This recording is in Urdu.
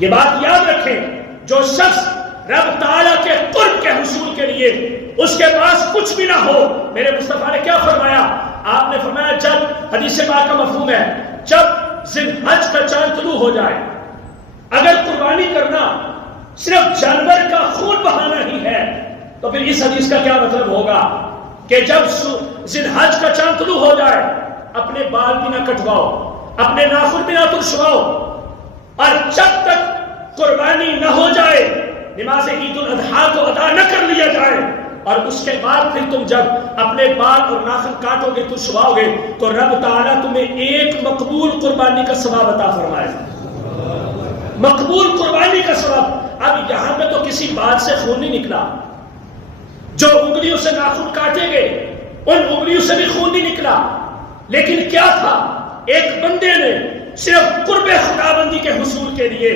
یہ بات یاد رکھیں، جو شخص رب تعالیٰ کے قرب کے حصول کے لیے اس کے پاس کچھ بھی نہ ہو، میرے مصطفیٰ نے کیا فرمایا؟ آپ نے فرمایا جب حدیث پاک کا مفہوم ہے، جب ذی الحج کا چاند طلوع ہو جائے، اگر قربانی کرنا صرف جانور کا خون بہانا ہی ہے تو پھر اس حدیث کا کیا مطلب ہوگا کہ جب ذی الحج کا چاند طلوع ہو جائے اپنے بال بھی نہ کٹواؤ، اپنے ناخن بھی نہ ترشواؤ، اور جب تک قربانی نہ ہو جائے نماز عید الاضحیٰ کو ادا نہ کر لیا جائے، اور اس کے بعد پھر تم جب اپنے بال اور ناخن کاٹو گے ترشواؤ گے تو رب تعالیٰ تمہیں ایک مقبول قربانی کا ثواب عطا فرمائے گا، مقبول قربانی کا ثواب۔ اب یہاں پہ تو کسی بات سے خون نہیں نکلا، جو انگلیوں سے ناخن کاٹے گئے ان انگلیوں سے بھی خون نہیں نکلا، لیکن کیا تھا؟ ایک بندے نے صرف قرب خداوندی کے حصول کے لیے